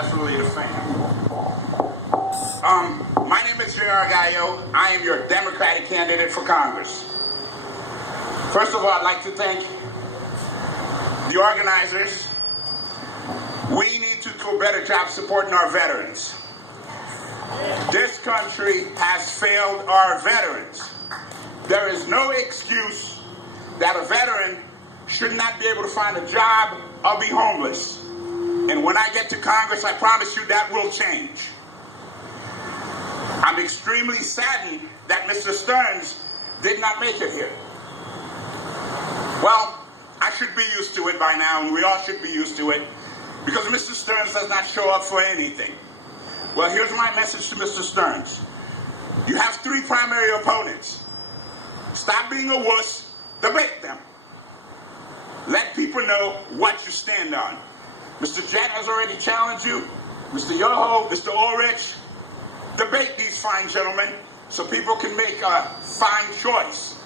definitely a fan. My name is J.R. Gallo. I am your Democratic candidate for Congress. First of all, I'd like to thank the organizers. We need to do a better job supporting our veterans. This country has failed our veterans. There is no excuse that a veteran should not be able to find a job or be homeless. And when I get to Congress, I promise you that will change. I'm extremely saddened that Mr. Stearns did not make it here. Well, I should be used to it by now, and we all should be used to it, because Mr. Stearns does not show up for anything. Well, here's my message to Mr. Stearns. You have three primary opponents. Stop being a wuss, debate them. Let people know what you stand on. Mr. Jett has already challenged you. Mr. Yoho, Mr. Ulrich, debate these fine gentlemen so people can make a fine choice.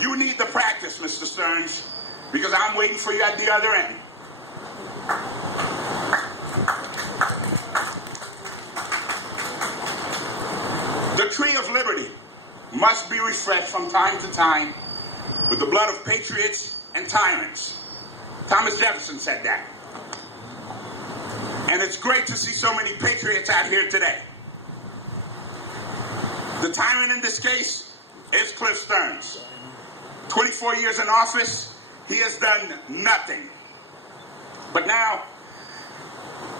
You need the practice, Mr. Stearns, because I'm waiting for you at the other end. The tree of liberty must be refreshed from time to time with the blood of patriots and tyrants. Thomas Jefferson said that. And it's great to see so many patriots out here today. The tyrant in this case is Cliff Stearns. 24 years in office, he has done nothing. But now,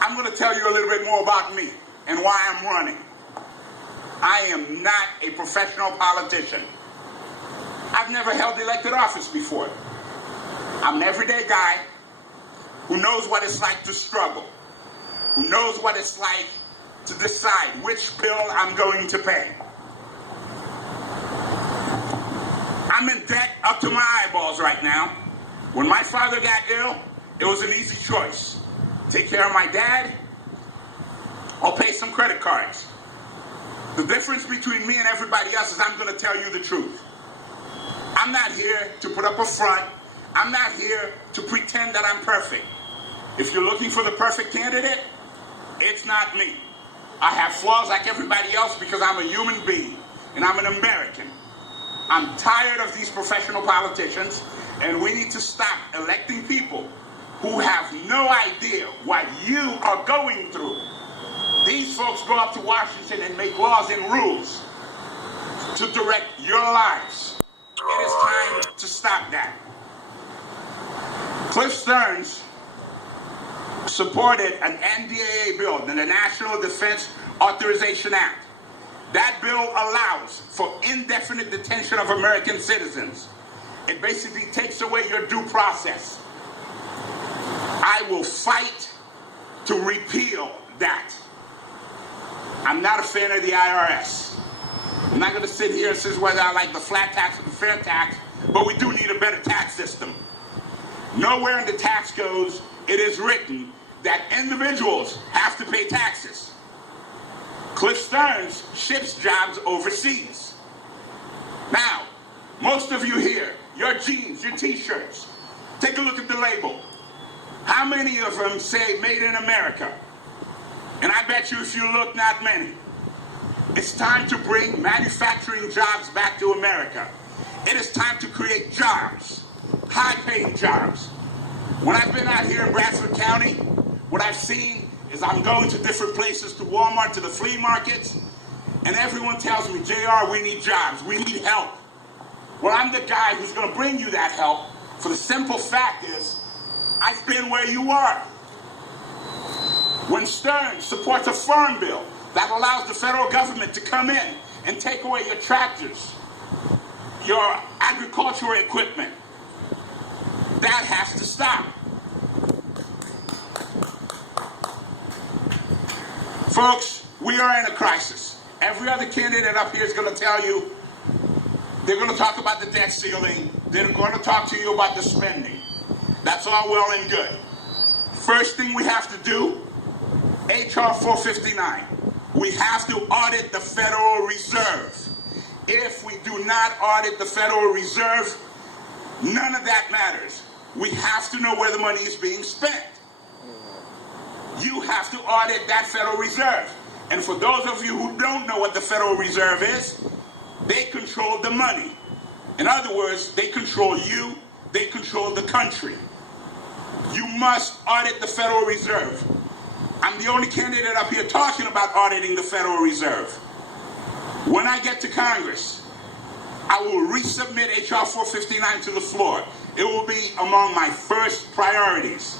I'm going to tell you a little bit more about me and why I'm running. I am not a professional politician. I've never held elected office before. I'm an everyday guy who knows what it's like to struggle, who knows what it's like to decide which bill I'm going to pay. I'm in debt up to my eyeballs right now. When my father got ill, it was an easy choice. Take care of my dad, or pay some credit cards. The difference between me and everybody else is I'm going to tell you the truth. I'm not here to put up a front. I'm not here to pretend that I'm perfect. If you're looking for the perfect candidate, it's not me. I have flaws like everybody else because I'm a human being and I'm an American. I'm tired of these professional politicians, and we need to stop electing people who have no idea what you are going through. These folks go up to Washington and make laws and rules to direct your lives. It is time to stop that. Cliff Stearns supported an NDAA bill, the National Defense Authorization Act. That bill allows for indefinite detention of American citizens. It basically takes away your due process. I will fight to repeal that. I'm not a fan of the IRS. I'm not going to sit here and say whether I like the flat tax or the fair tax, but we do need a better tax system. Nowhere in the tax codes it is written that individuals have to pay taxes. Cliff Stearns ships jobs overseas. Now, most of you here, your jeans, your t-shirts, take a look at the label. How many of them say Made in America? And I bet you if you look, not many. It's time to bring manufacturing jobs back to America. It is time to create jobs, high-paying jobs. When I've been out here in Bradford County, what I've seen is I'm going to different places, to Walmart, to the flea markets, and everyone tells me, JR, we need jobs, we need help. Well, I'm the guy who's going to bring you that help, for the simple fact is, I've been where you are. When Stearns supports a farm bill that allows the federal government to come in and take away your tractors, your agricultural equipment, that has to stop. Folks, we are in a crisis. Every other candidate up here is going to tell you, they're going to talk about the debt ceiling, they're going to talk to you about the spending. That's all well and good. First thing we have to do, HR 459. We have to audit the Federal Reserve. If we do not audit the Federal Reserve, none of that matters. We have to know where the money is being spent. you have to audit that Federal Reserve. And for those of you who don't know what the Federal Reserve is, they control the money. In other words, they control you, they control the country. You must audit the Federal Reserve. I'm the only candidate up here talking about auditing the Federal Reserve. When I get to Congress, I will resubmit H.R. 459 to the floor. It will be among my first priorities.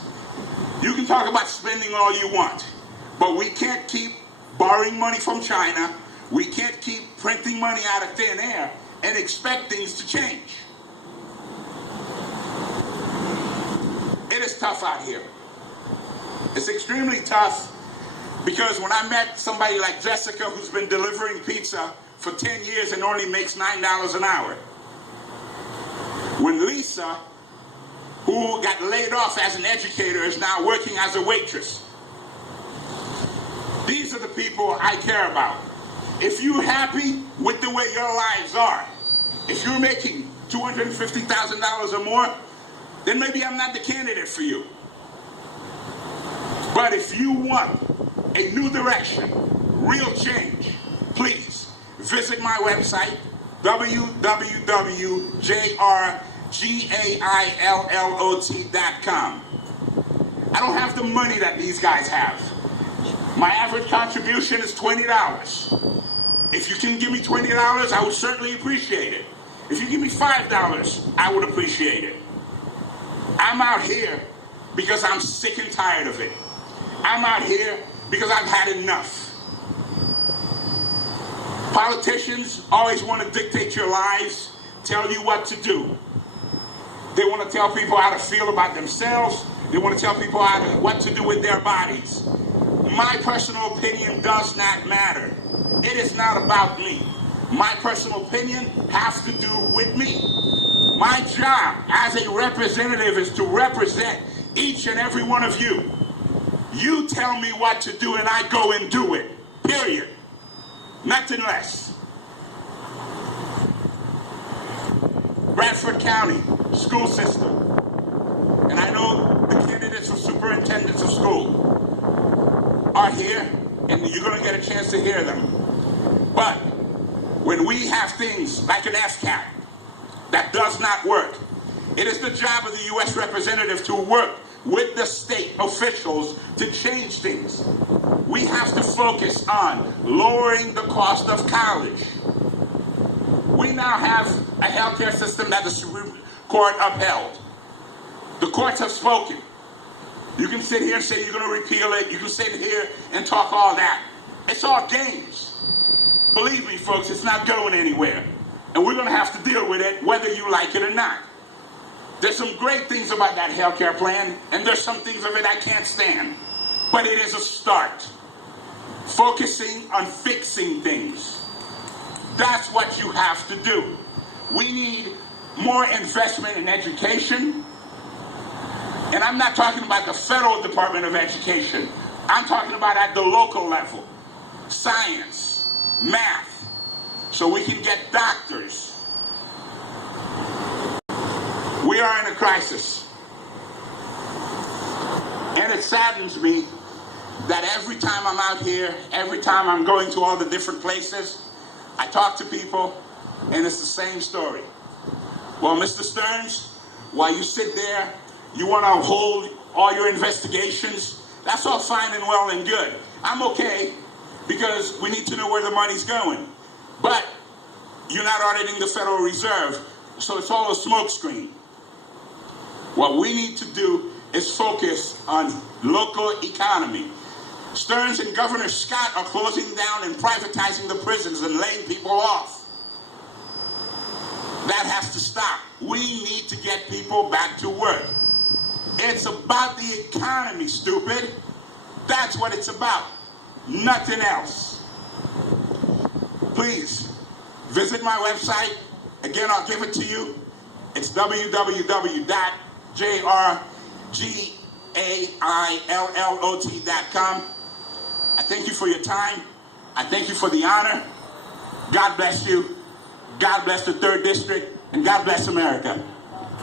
You can talk about spending all you want, but we can't keep borrowing money from China. We can't keep printing money out of thin air and expect things to change. It is tough out here. It's extremely tough because when I met somebody like Jessica, who's been delivering pizza for 10 years and only makes $9 an hour. When Lisa, who got laid off as an educator, is now working as a waitress. These are the people I care about. If you're happy with the way your lives are, if you're making $250,000 or more, then maybe I'm not the candidate for you. But if you want a new direction, real change, please visit my website, www.jrgaillot.com. I don't have the money that these guys have. My average contribution is $20. If you can give me $20, I would certainly appreciate it. If you give me $5, I would appreciate it. I'm out here because I'm sick and tired of it. I'm out here because I've had enough. Politicians always want to dictate your lives, tell you what to do. They want to tell people how to feel about themselves. They want to tell people what to do with their bodies. My personal opinion does not matter. It is not about me. My personal opinion has to do with me. My job as a representative is to represent each and every one of you. You tell me what to do and I go and do it. Period. Nothing less. Bradford County school system. And I know the candidates for superintendents of school are here, and you're going to get a chance to hear them. But when we have things like an FCAT that does not work, it is the job of the U.S. representative to work with the state officials to change things. We have to focus on lowering the cost of college. We now have a healthcare system that the Supreme Court upheld. The courts have spoken. You can sit here and say you're going to repeal it. You can sit here and talk all that. It's all games. Believe me, folks, it's not going anywhere. And we're going to have to deal with it whether you like it or not. There's some great things about that healthcare plan, and there's some things of it I can't stand. But it is a start. Focusing on fixing things. That's what you have to do. We need more investment in education. And I'm not talking about the federal Department of Education. I'm talking about at the local level. Science, math, so we can get doctors. We are in a crisis. And it saddens me that every time I'm out here, every time I'm going to all the different places, I talk to people, and it's the same story. Well, Mr. Stearns, while you sit there, you want to hold all your investigations. That's all fine and well and good. I'm okay because we need to know where the money's going. But you're not auditing the Federal Reserve, so it's all a smokescreen. What we need to do is focus on local economy. Stearns and Governor Scott are closing down and privatizing the prisons and laying people off. That has to stop. We need to get people back to work. It's about the economy, stupid. That's what it's about. Nothing else. Please, visit my website. Again, I'll give it to you. It's www.jrgaillot.com. I thank you for your time. I thank you for the honor. God bless you. God bless the 3rd District. And God bless America.